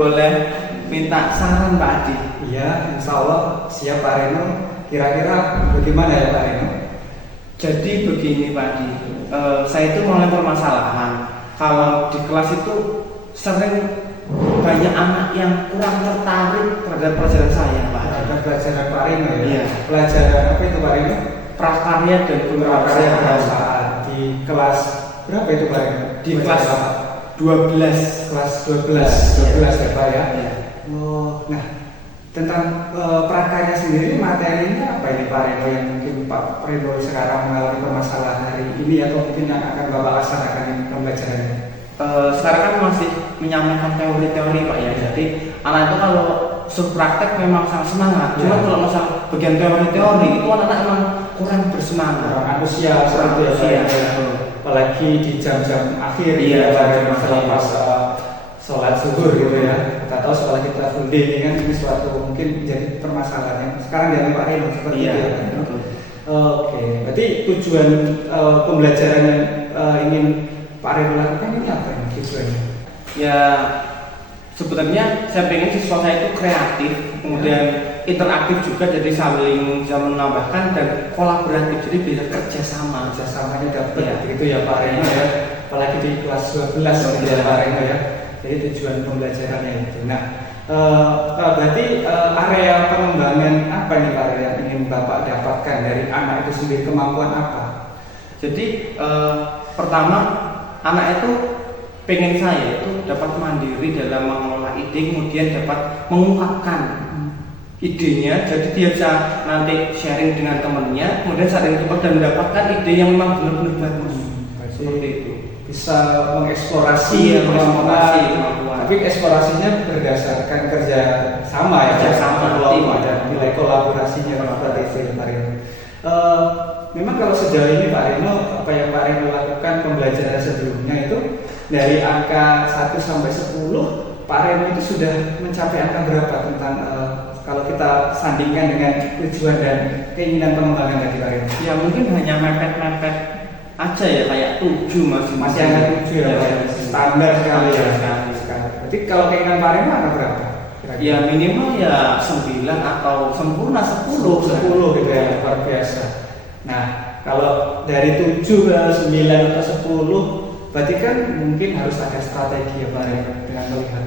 boleh minta saran Pak Adi? Iya, insya Allah siap Pak Reno. Kira-kira bagaimana ya Pak Reno? Jadi begini Pak Adi, saya itu mulai permasalahan. Kalau di kelas itu sering banyak anak yang kurang tertarik terhadap pelajaran saya Pak Adi. Ada pelajaran Pak Reno ya? Iya. Pelajaran apa itu Pak Reno? Prakarya dan Prakarya kewirausahaan kewirausahaan di kelas berapa itu Pak Reno? di kelas 12. Kelas 12 ya Pak ya? Iya. Oh, nah tentang prakarya sendiri materinya apa ini Pak Reno yang mungkin Pak Reno sekarang mengalami permasalahan hari ini atau mungkin yang akan Bapak laksanakan di pembelajarannya? Sekarang kan masih menyampaikan teori-teori Pak ya. Jadi anak itu kalau suruh praktek memang sangat semangat. Ya. Cuma kalau masalah bagian teori-teori itu anak-anak emang kurang bersemangat. Kurang antusias seperti itu ya. Apalagi di jam-jam akhir Iya, ya, jam masalah akhir. pas sholat zuhur gitu ya. Kita tahu sekolah kita full day ini kan ini suatu mungkin menjadi permasalahan yang sekarang dialami Pak Reno seperti Iya, itu ya. betul. Oke, berarti tujuan pembelajaran yang ingin Pak Reno lakukan ini apa ini tujuannya? Ya sebenarnya saya pengen siswa saya itu kreatif, kemudian interaktif juga, jadi saling bisa menambahkan dan kolaboratif, jadi bisa kerjasama. Kerjasamanya dapat Iya. gitu ya Pak Reno ya, apalagi di kelas 12 gitu ya Pak Reno ya. Jadi tujuan pembelajarannya itu. Nah, berarti area pengembangan apa nih Pak Reno yang ingin Bapak dapatkan dari anak itu sendiri, kemampuan apa? Jadi pertama anak itu pengen saya itu dapat mandiri dalam mengelola ide, kemudian dapat mengungkapkan idenya, jadi dia bisa nanti sharing dengan temannya, kemudian saling support dan mendapatkan ide yang memang benar-benar bagus. Seperti itu. Bisa mengeksplorasi kemampuan. tapi eksplorasinya berdasarkan kerja sama ya, Kerja sama, tim. ada nilai kolaborasinya seperti itu ya Pak Reno. Memang kalau sejauh ini Pak Reno, apa yang Pak Reno lakukan pembelajaran sebelumnya itu dari angka 1 sampai 10, Pak Reno itu sudah mencapai angka berapa tentang kalau kita sandingkan dengan tujuan dan keinginan pengembangan tadi Pak Reno? Ya mungkin hanya mepet-mepet aja ya, kayak 7 Masih angka 7 ya Pak Reno, standar sekali ya. Berarti kalau keinginan Pak Reno angka berapa? Kira-kira? Ya minimal ya 9 atau sempurna 10 gitu ya, luar biasa. Nah, kalau dari 7 ke 9 atau 10, berarti kan mungkin harus ada strategi ya Pak Reno dengan melihat.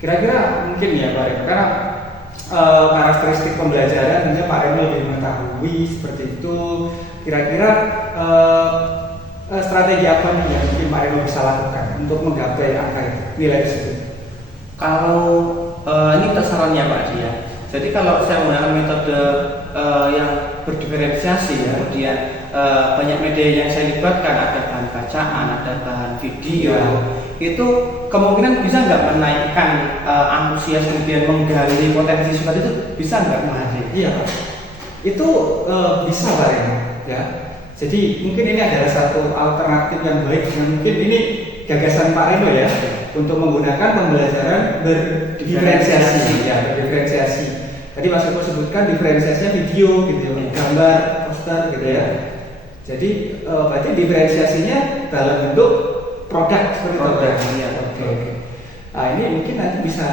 Kira-kira mungkin ya Pak Reno, karena karakteristik pembelajaran tentunya Pak Reno lebih mengetahui seperti itu. Kira-kira strategi apa nih yang mungkin Pak Reno bisa lakukan untuk menggapai angka itu, nilai tersebut? Kalau ini kita sarannya Pak Adi ya. Jadi kalau saya menggunakan metode yang berdiferensiasi, kemudian banyak media yang saya libatkan, ada bahan bacaan, ada bahan video, itu kemungkinan bisa nggak menaikkan antusias, kemudian menggali potensi seperti itu, bisa nggak Pak Adi? Iya Pak, itu bisa Pak Reno ya. Jadi mungkin ini adalah satu alternatif yang baik, dan mungkin ini gagasan Pak Reno ya untuk menggunakan pembelajaran berdiferensiasi ya, berdiferensiasi. Tadi Mas Eko sebutkan diferensiasinya video gitu ya, gambar, poster gitu ya. Jadi berarti diferensiasinya dalam bentuk produk seperti itu. Iya. Oke. Nah, ini mungkin nanti bisa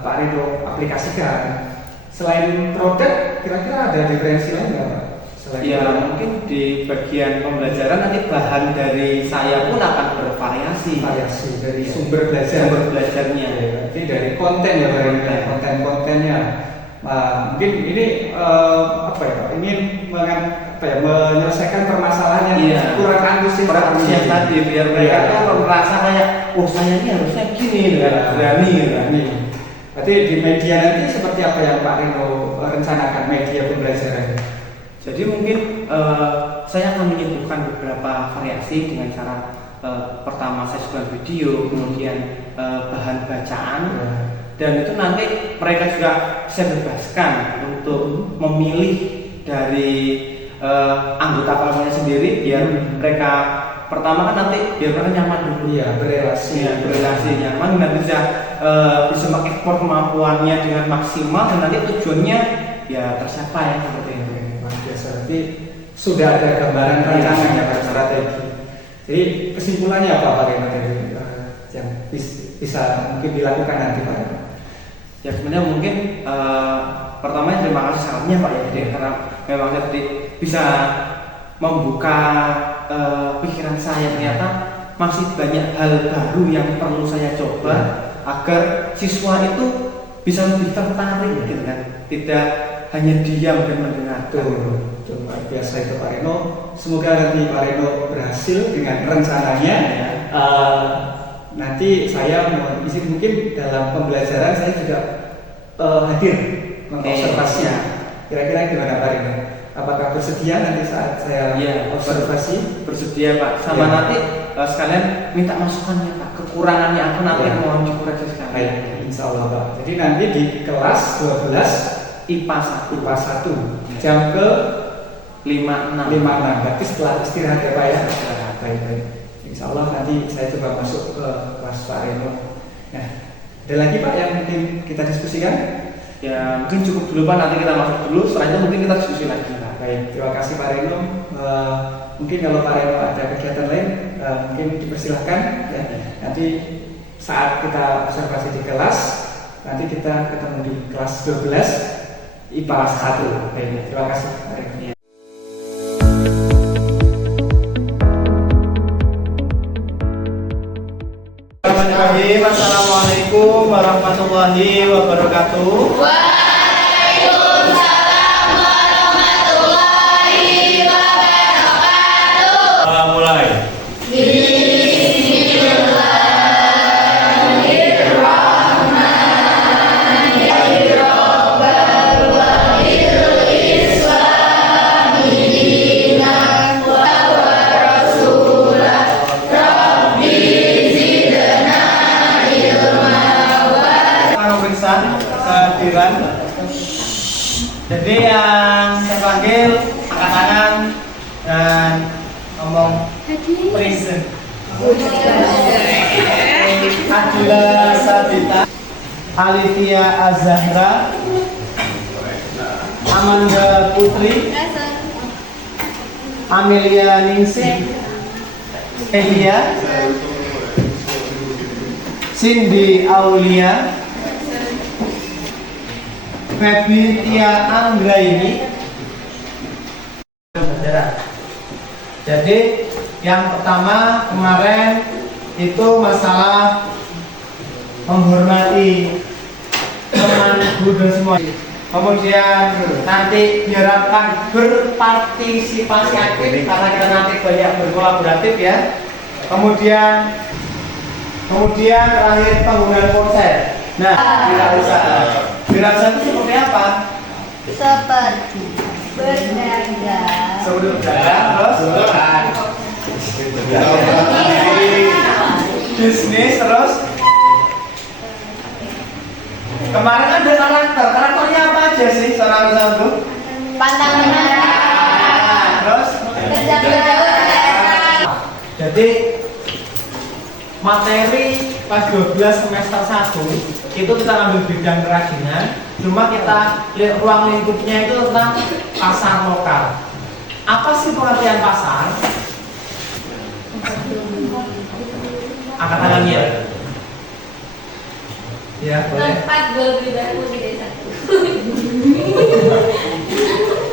Pak Reno aplikasikan. Selain produk, kira-kira ada diferensi lain nggak Pak? Ya mungkin di bagian pembelajaran nanti bahan dari saya pun akan bervariasi. Variasi dari sumber belajarnya. Berarti dari konten ya Pak Reno, konten-kontennya. Mungkin ini apa ya Pak? Ingin menyelesaikan permasalahan yang kurang antusias tadi, biar mereka merasa kayak, oh saya ini harusnya gini, berani. Berarti di media nanti seperti apa yang Pak Reno rencanakan media pembelajaran? Jadi mungkin saya akan menyebutkan beberapa variasi dengan cara pertama saya sebutkan video, kemudian bahan bacaan. Dan itu nanti mereka juga saya bebaskan untuk memilih dari anggota kelompoknya sendiri, biar mereka pertama kan nanti biar mereka nyaman dulu ya, berrelasi nyaman, dan bisa mengekspor kemampuannya dengan maksimal, dan nanti tujuannya ya tercapai seperti itu. Berarti sudah ada gambaran rancangan ya Pak, strategi. Jadi kesimpulannya apa Pak Reno yang bisa mungkin dilakukan nanti Pak? Ya sebenarnya mungkin pertama terima kasih sarannya Pak ya, jadi karena memang tadi bisa membuka pikiran saya, ternyata masih banyak hal baru yang perlu saya coba agar siswa itu bisa lebih tertarik gitu kan, tidak hanya diam dan mendengar. Betul, luar biasa itu Pak Reno. Semoga nanti Pak Reno berhasil dengan rencananya. Nanti saya mohon izin mungkin dalam pembelajaran saya juga hadir mengobservasi. Kira-kira gimana Pak Reno? Apakah bersedia nanti saat saya observasi? Bersedia Pak. Sama nanti sekalian minta masukannya Pak. Kekurangannya apa nanti mohon dikoreksi sekalian. Baik, insya Allah Pak. Jadi nanti di kelas 12 IPA 1 jam ke 56. Berarti setelah istirahat ya Pak ya. Baik. Insya Allah nanti saya coba masuk ke kelas Pak Reno. Nah, ada lagi Pak yang mungkin kita diskusikan? Ya mungkin cukup dulu Pak, nanti kita masuk dulu, setelah itu mungkin kita diskusi lagi Pak. Baik, terima kasih Pak Reno. Mungkin kalau Pak Reno ada kegiatan lain, mungkin dipersilahkan ya. Nanti saat kita observasi di kelas, nanti kita ketemu di kelas 12 IPA 1. Baik, terima kasih Pak Reno. Assalamualaikum warahmatullahi wabarakatuh. Waalaikumsalam warahmatullahi wabarakatuh. Mulai. Kehadiran. Jadi yang saya panggil angkat tangan dan ngomong present. Adila Sabita, Alivia Azahra, Amanda Putri, Amelia Ningsih, Elia, Cindy Aulia, Feby Tia Anggraini. Jadi yang pertama kemarin itu masalah menghormati teman guru dan semua. Kemudian nanti diharapkan berpartisipasi aktif karena kita nanti banyak berkolaboratif ya. Kemudian terakhir penggunaan ponsel. Nah, wirausaha itu seperti apa? Seperti berdagang. Terus bisnis terus. Kemarin ada karakternya apa aja sih seorang Sambu? Pantang menyerah. Terus Kerja keras. jadi materi kelas 12 semester 1 itu kita ambil bidang kerajinan, cuma kita lihat ruang lingkupnya itu tentang pasar lokal. Apa sih pengertian pasar? Angkat tangannya. Ya, boleh. Tempat jual beli barang di desa.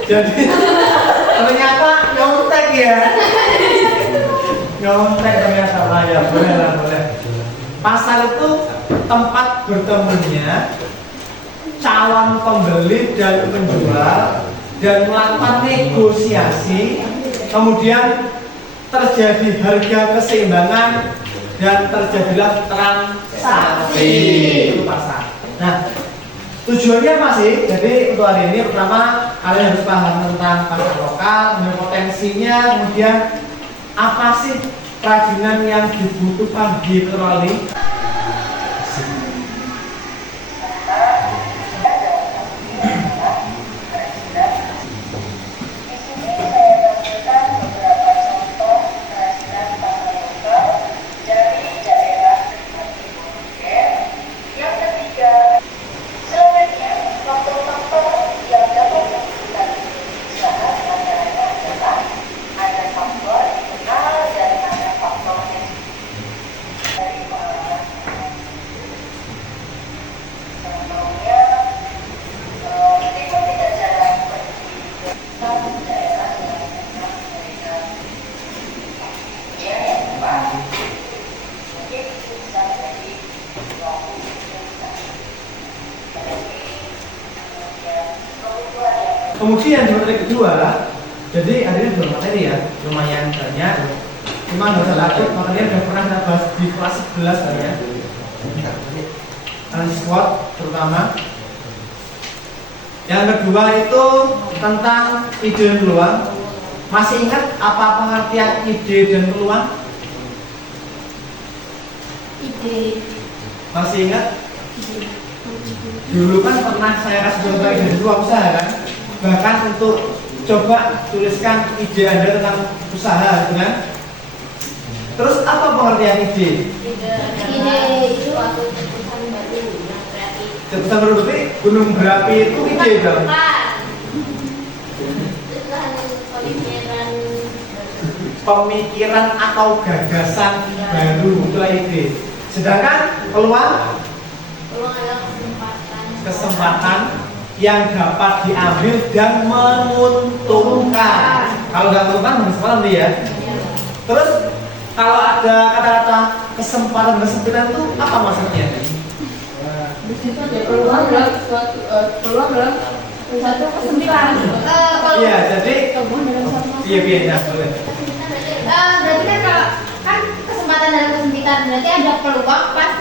Jadi ternyata nyontek ya. Nyontek ternyata lah ya, boleh. Pasar itu tempat bertemunya calon pembeli dan penjual dan melakukan negosiasi, kemudian terjadi harga keseimbangan dan terjadilah transaksi. Itu pasar. Nah, tujuannya apa sih? Jadi untuk hari ini pertama kalian harus paham tentang pasar lokal, potensinya, kemudian apa sih kerajinan yang dibutuhkan di Troli. Kemudian di materi kedua, jadi ada dua materi ya, lumayan banyak. Cuma nggak usah takut, materinya udah pernah kita bahas di kelas 11 kan ya. Analisis SWOT terutama. Yang kedua itu tentang ide dan peluang. Masih ingat apa pengertian ide dan peluang? Ide. Masih ingat? Dulu kan pernah saya kasih contoh ide dan peluang usaha kan? Bahkan untuk coba tuliskan ide Anda tentang usaha, gitu kan? Terus apa pengertian ide? Ide itu suatu cetusan batu yang kreatif. Cetusan berarti gunung berapi itu ide dong. Cetusan Pemikiran atau gagasan baru, itulah ide. Sedangkan peluang adalah kesempatan yang dapat diambil dan menguntungkan. Kalau nggak menguntungkan, kesempatan dia ya. Terus kalau ada kata-kata kesempatan kesempitan itu apa maksudnya? Di situ ada peluang dalam suatu satu kesempitan. Iya, jadi iya biasa boleh. Berarti kan kalau kan kesempatan dalam kesempitan berarti ada peluang pas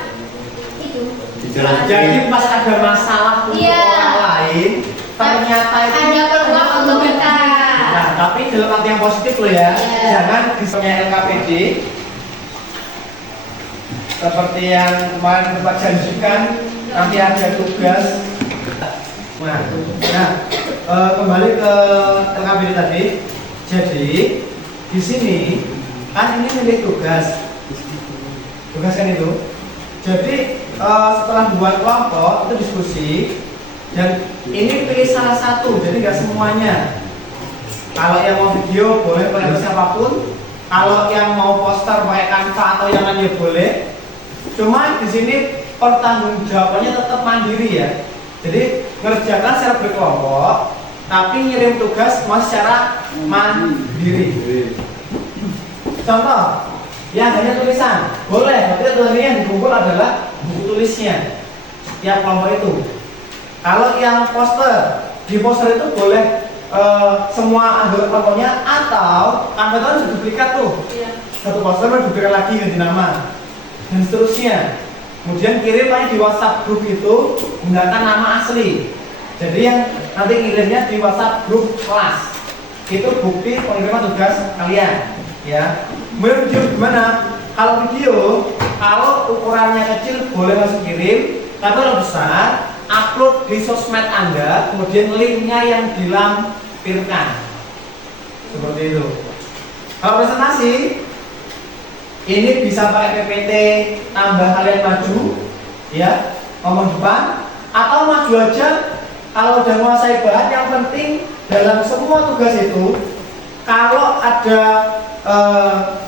itu. Jadi pas ada masalah untuk orang lain, ternyata itu ada peluang untuk kita. Nah, tapi dalam arti yang positif loh ya. Jangan misalnya LKPD seperti yang kemarin Bapak janjikan, nanti ada tugas. Kembali ke LKPD tadi. Jadi di sini kan ini milik tugas kan itu. Jadi setelah buat kelompok itu diskusi dan ini pilih salah satu, jadi nggak semuanya. Kalau yang mau video boleh pakai siapapun, kalau yang mau poster pakai Canva atau yang lainnya boleh. Cuma di sini pertanggungjawabannya tetap mandiri ya. Jadi mengerjakan secara berkelompok, tapi ngirim tugas masih secara mandiri. Contoh, yang hanya tulisan boleh, tapi tulisannya yang dikumpul adalah buku tulisnya setiap kelompok itu. Kalau yang poster, di poster itu boleh semua anggota kelompoknya, atau anggota itu duplikat tuh. Satu poster duplikat lagi ganti nama dan seterusnya. Kemudian kirim aja di WhatsApp grup itu gunakan nama asli. Jadi yang nanti kirimnya di WhatsApp grup kelas. Itu bukti pengiriman tugas kalian, ya. Kemudian video gimana? Kalau video, kalau ukurannya kecil boleh langsung kirim, tapi kalau besar upload di sosmed Anda, kemudian linknya yang dilampirkan seperti itu. Kalau presentasi ini bisa pakai PPT tambah kalian maju, ya, ngomong depan, atau maju aja. Kalau udah menguasai bahan, yang penting dalam semua tugas itu kalau ada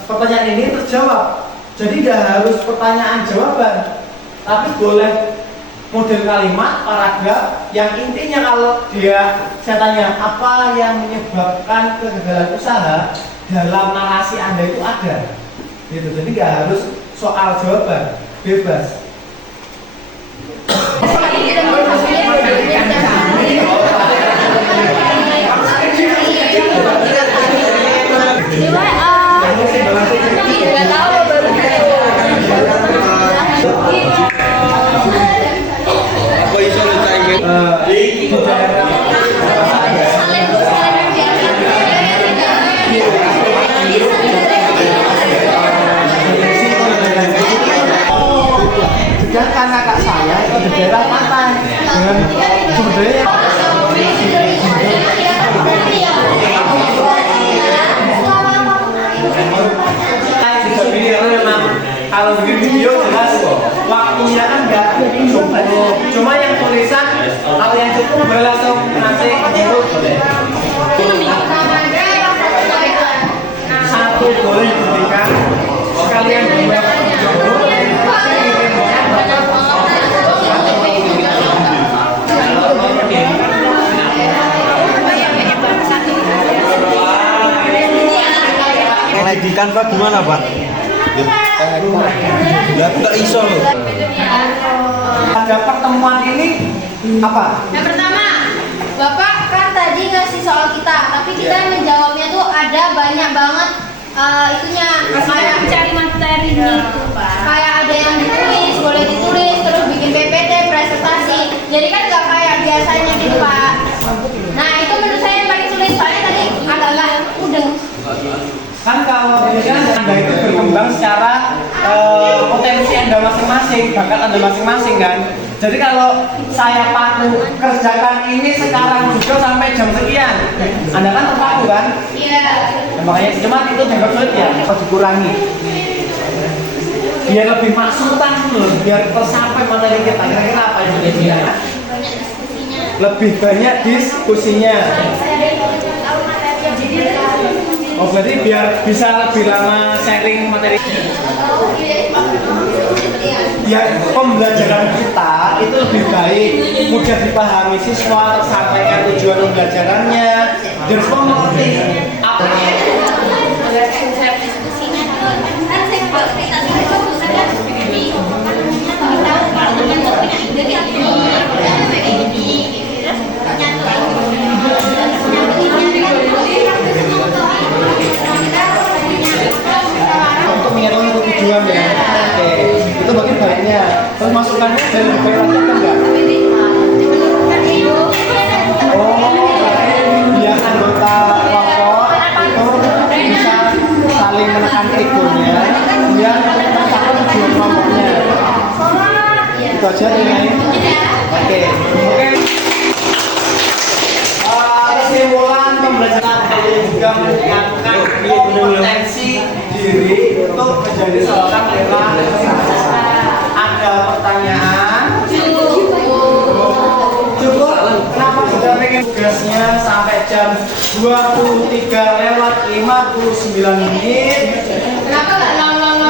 pertanyaan ini terjawab. Jadi nggak harus pertanyaan jawaban, tapi boleh model kalimat, paragraf yang intinya kalau saya tanya apa yang menyebabkan kegagalan usaha, dalam narasi Anda itu ada gitu. Jadi nggak harus soal jawaban, bebas. Sedangkan kakak saya itu di daerah pantai dengan sumber daya memang kalau bikin video jelas waktunya kan nggak cukup. Cuma yang tulisan kalau yang cukup boleh langsung nanti boleh. Satu boleh diberikan sekalian buat Sampean Pak gimana Pak? Ya nggak iso loh. Pada pertemuan ini apa? Yang pertama, Bapak kan tadi ngasih soal kita, tapi kita menjawabnya tuh ada banyak banget itunya, kayak Cari materi gitu, Pak. kayak ada yang ditulis, boleh ditulis, terus bikin PPT, presentasi. Jadi kan nggak kayak biasanya gitu, Pak. Nah, itu menurut saya yang paling sulit, soalnya tadi agak-agak mudeng. Kan kalau biasanya Anda itu berkembang secara potensi Anda masing-masing, bakat Anda masing-masing kan. Jadi kalau saya paku kerjakan ini sekarang juga sampai jam sekian, Anda kan terpaku kan? Iya. Ya, makanya cuma itu dianggap sulit ya, harus dikurangi. Biar lebih maksutan loh, biar tersampai materi kita. Kira-kira apa itu dia? Banyak diskusinya. Lebih banyak diskusinya. Oh berarti biar bisa lebih lama sharing materi. Ya pembelajaran kita itu lebih baik, mudah dipahami siswa, tersampaikan tujuan pembelajarannya, dan semua mengerti apa. Diskusinya kan saya kalau cerita sih itu saya begini. Tahu kalau teman tuh punya ide kayak gini, terus Untuk menyatukan tujuan ya. Oke, itu bagian baiknya. Terus masukannya dari berbagai macam kan enggak? Biar anggota kelompok itu bisa saling menekan egonya, biar mencapai tujuan kelompoknya. Itu aja nih. Oke. Kesimpulan pembelajaran kali ini juga meningkatkan kompetensi diri untuk menjadi seorang dewasa. Ada pertanyaan? Cukup. Kenapa sudah pengen tugasnya sampai jam 23:59 menit? Kenapa nggak long?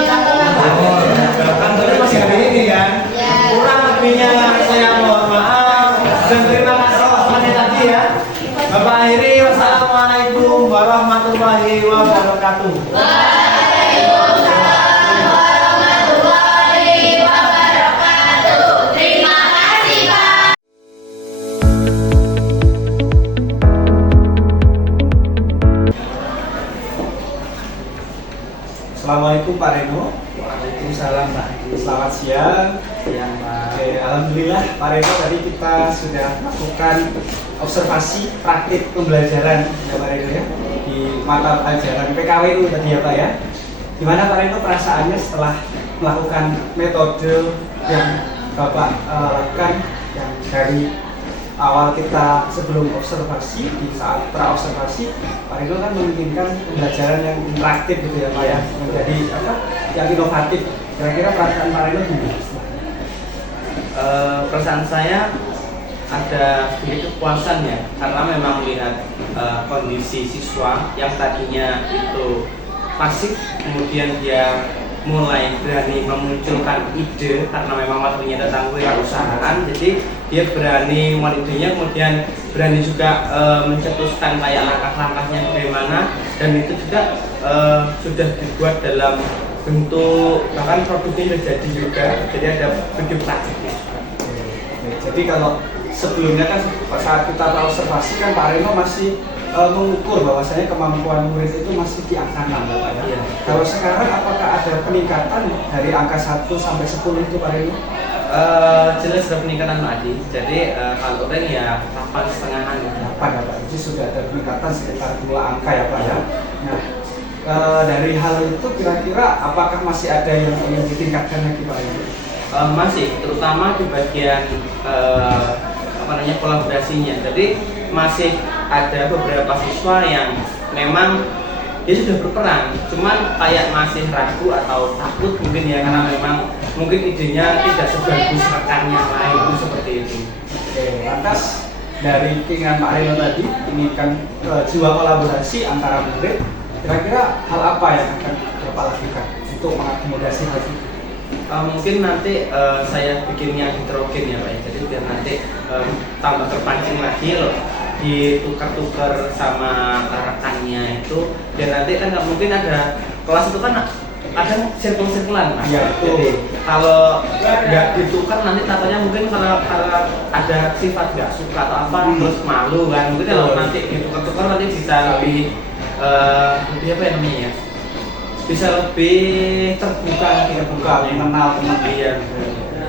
Kan tadi masih hari ini kan? Kurang lebihnya saya mohon maaf dan terima kasih semuanya tadi ya. Bapak akhiri, wassalamualaikum warahmatullahi wabarakatuh. Waalaikumsalam warahmatullahi wabarakatuh. Terima kasih, Pak. Assalamualaikum Pak Reno. Waalaikumsalam Pak. Selamat siang. Siang Pak. Oke, alhamdulillah Pak Reno tadi kita sudah melakukan observasi praktik pembelajaran ya Pak Reno ya di mata pelajaran PKWU tadi ya Pak ya. Gimana Pak Reno perasaannya setelah melakukan metode yang Bapak lakukan yang dari awal kita sebelum observasi, di saat praobservasi, Pak Reno kan menginginkan pembelajaran yang interaktif gitu ya Pak ya, menjadi apa? Yang inovatif. Kira-kira perasaan Pak Reno gimana? Perasaan saya ada sedikit kepuasan ya, karena memang melihat kondisi siswa yang tadinya itu pasif, kemudian dia mulai berani memunculkan ide karena memang materinya tentang wirausahaan, jadi dia berani memulai idenya, kemudian berani juga mencetuskan kayak langkah-langkahnya bagaimana, dan itu juga sudah dibuat dalam bentuk, bahkan produknya sudah jadi juga, jadi ada video praktis. Jadi kalau sebelumnya kan saat kita observasi kan Pak Reno masih mengukur bahwasanya kemampuan murid itu masih di angka 6 Bapak ya. Iya. Kalau sekarang apakah ada peningkatan dari angka 1 sampai 10 itu Pak Reno? Jelas ada peningkatan Pak Adi, jadi kalau kemarin ya 8,5-an. 8 ya Pak, jadi sudah ada peningkatan sekitar 2 angka ya Pak ya. Nah, dari hal itu kira-kira apakah masih ada yang ingin ditingkatkan lagi Pak Reno? Masih, terutama di bagian kolaborasinya. Jadi masih ada beberapa siswa yang memang dia sudah berperan, cuman kayak masih ragu atau takut mungkin ya, karena memang mungkin idenya tidak sebagus rekannya lain, seperti itu. Oke, lantas dari keinginan Pak Reno tadi inginkan jiwa kolaborasi antara murid, kira-kira hal apa yang akan Bapak lakukan untuk mengakomodasi hal itu? Mungkin nanti saya bikin yang heterogen ya Pak ya, jadi biar nanti tambah terpancing lagi loh, ditukar-tukar sama rekannya itu, biar nanti kan nggak mungkin ada kelas itu kan kadang sirkel-sirkelan Mas. Iya, betul. Jadi kalau nggak ditukar nanti takutnya mungkin kalau ada sifat nggak suka atau apa terus malu kan. Mungkin kalau Betul. nanti ditukar-tukar nanti bisa lebih lebih apa ya namanya ya? Bisa lebih terbuka, mengenal teman. Iya.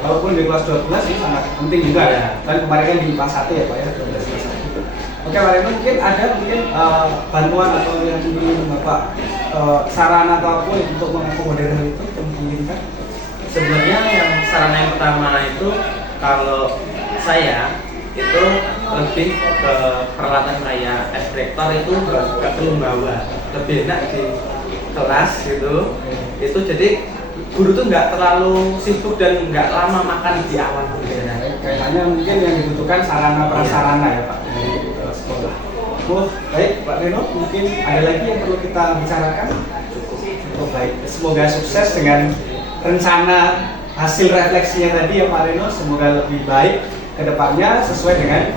Walaupun di kelas 12 ini sangat penting juga ya. Dan kemarin kan di kelas 1 ya Pak ya, 12 kelas 1. Oke Pak Reno, mungkin ada bantuan atau yang ingin Bapak sarana atau apa untuk mengakomodir hal itu memungkinkan? Sebenarnya yang sarana yang pertama itu kalau saya itu lebih ke peralatan saya ekstraktor itu nggak perlu bawa, lebih enak di kelas gitu. Itu jadi guru tuh nggak terlalu sibuk dan nggak lama makan di awal Kayaknya mungkin yang dibutuhkan sarana prasarana ya Pak dari sekolah. Baik Pak Reno, mungkin ada lagi yang perlu kita bicarakan? Cukup baik. Semoga sukses dengan rencana hasil refleksinya tadi ya Pak Reno. Semoga lebih baik ke depannya sesuai dengan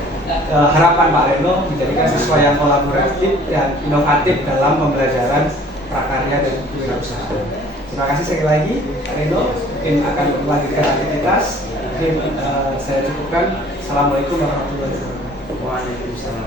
harapan Pak Reno menjadikan siswa yang kolaboratif dan inovatif dalam pembelajaran prakarya dan wirausaha. Terima kasih sekali lagi Pak Reno, mungkin akan melanjutkan aktivitas. Mungkin saya cukupkan. Assalamualaikum warahmatullahi wabarakatuh. Waalaikumsalam.